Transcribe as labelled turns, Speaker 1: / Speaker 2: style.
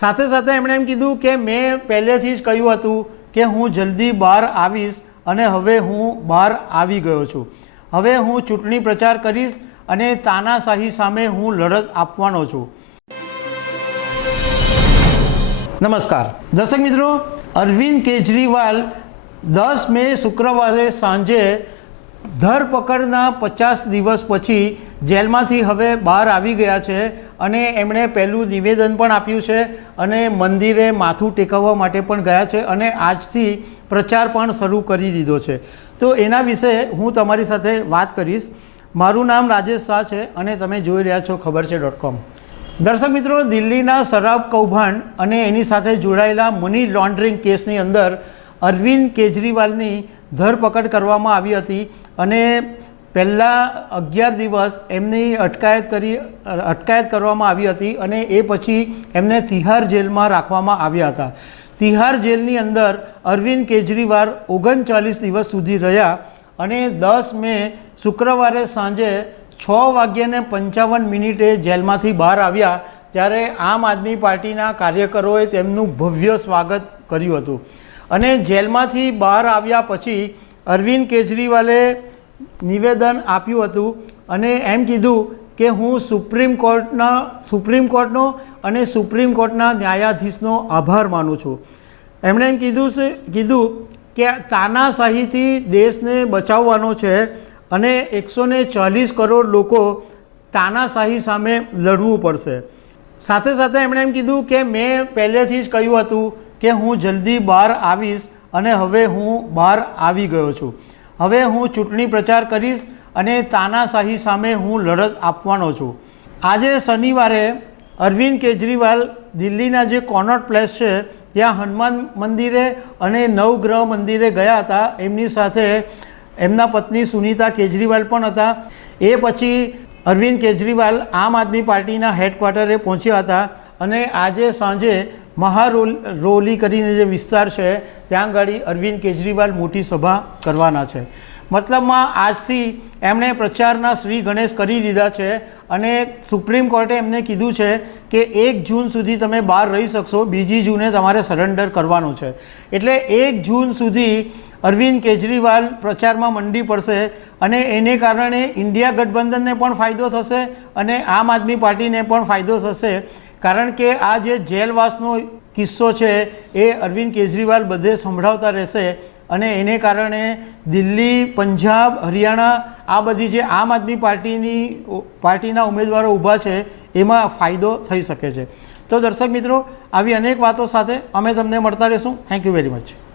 Speaker 1: સાથે સાથે એમણે એમ કીધું કે મેં પહેલેથી જ કહ્યું હતું કે હું જલ્દી બહાર આવીશ અને હવે હું બહાર આવી ગયો છું. હવે હું ચૂંટણી પ્રચાર કરીશ અને તાનાશાહી સામે હું લડત આપવાનો છું. નમસ્કાર. દર્શક મિત્રો, અરવિંદ કેજરીવાલ દસ મે શુક્રવારે સાંજે ધરપકડના પચાસ દિવસ પછી જેલમાંથી હવે બહાર આવી ગયા છે અને એમણે પહેલું નિવેદન પણ આપ્યું છે અને મંદિરે માથું ટેકવવા માટે પણ ગયા છે અને આજથી પ્રચાર પણ શરૂ કરી દીધો છે. તો એના વિશે હું તમારી સાથે વાત કરીશ. મારું નામ રાજેશ શાહ છે અને તમે જોઈ રહ્યા છો ખબર છે ડોટ કોમ. દર્શક મિત્રો, દિલ્હીના શરાબ કૌભાંડ અને એની સાથે જોડાયેલા મની લોન્ડરિંગ કેસની અંદર અરવિંદ કેજરીવાલની ધરપકડ કરવામાં આવી હતી અને પહેલાં અગિયાર દિવસ એમની અટકાયત કરી, અટકાયત કરવામાં આવી હતી અને એ પછી એમને તિહાર જેલમાં રાખવામાં આવ્યા હતા. તિહાર જેલની અંદર અરવિંદ કેજરીવાલ ઓગણચાલીસ દિવસ સુધી રહ્યા અને દસ મે શુક્રવારે સાંજે છ વાગ્યાને પંચાવન મિનિટે જેલમાંથી બહાર આવ્યા ત્યારે આમ આદમી પાર્ટીના કાર્યકરોએ તેમનું ભવ્ય સ્વાગત કર્યું હતું. અને જેલમાંથી બહાર આવ્યા પછી અરવિંદ કેજરીવાલે નિવેદન આપ્યું હતું અને એમ કીધું કે હું સુપ્રીમ કોર્ટના, સુપ્રીમ કોર્ટનો અને સુપ્રીમ કોર્ટના ન્યાયાધીશનો આભાર માનું છું. એમણે એમ કીધું છે કીધું કે તાનાશાહીથી દેશને બચાવવાનો છે અને એકસો ને ચાલીસ કરોડ લોકો તાનાશાહી સામે લડવું પડશે. સાથે સાથે એમણે એમ કીધું કે મેં પહેલેથી જ કહ્યું હતું કે હું જલ્દી બહાર આવીશ અને હવે હું બહાર આવી ગયો છું. હવે હું ચૂંટણી પ્રચાર કરીશ અને તાનાશાહી સામે હું લડત આપવાનો છું. આજે શનિવારે અરવિંદ કેજરીવાલ દિલ્હીના જે કોનોટ પ્લેસ છે, ત્યાં હનુમાન મંદિરે અને નવગ્રહ મંદિરે ગયા હતા. એમની સાથે એમના પત્ની સુનીતા કેજરીવાલ પણ હતા. એ પછી અરવિંદ કેજરીવાલ આમ આદમી પાર્ટીના હેડક્વાર્ટરે પહોંચ્યા હતા અને આજે સાંજે મહારોલ રોલી કરીને જે વિસ્તાર છે, ત્યાં આગળ અરવિંદ કેજરીવાલ મોટી સભા કરવાના છે. મતલબમાં આજથી એમણે પ્રચારના શ્રી ગણેશ કરી દીધા છે અને સુપ્રીમ કોર્ટે એમને કીધું છે કે એક જૂન સુધી તમે બહાર રહી શકશો, બીજી જૂને તમારે સરેન્ડર કરવાનું છે. એટલે એક જૂન સુધી અરવિંદ કેજરીવાલ પ્રચારમાં મંડી પડશે અને એને કારણે ઇન્ડિયા ગઠબંધનને પણ ફાયદો થશે અને આમ આદમી પાર્ટીને પણ ફાયદો થશે. કારણ કે આ જે જેલવાસનો કિસ્સો છે, એ અરવિંદ કેજરીવાલ બધે સંભળાવતા રહેશે અને એને કારણે દિલ્હી, પંજાબ, હરિયાણા આ બધી જે આમ આદમી પાર્ટીની પાર્ટીના ઉમેદવારો ઊભા છે, એમાં ફાયદો થઈ શકે છે. તો દર્શક મિત્રો, આવી અનેક વાતો સાથે અમે તમને મળતા રહીશું. Thank you very much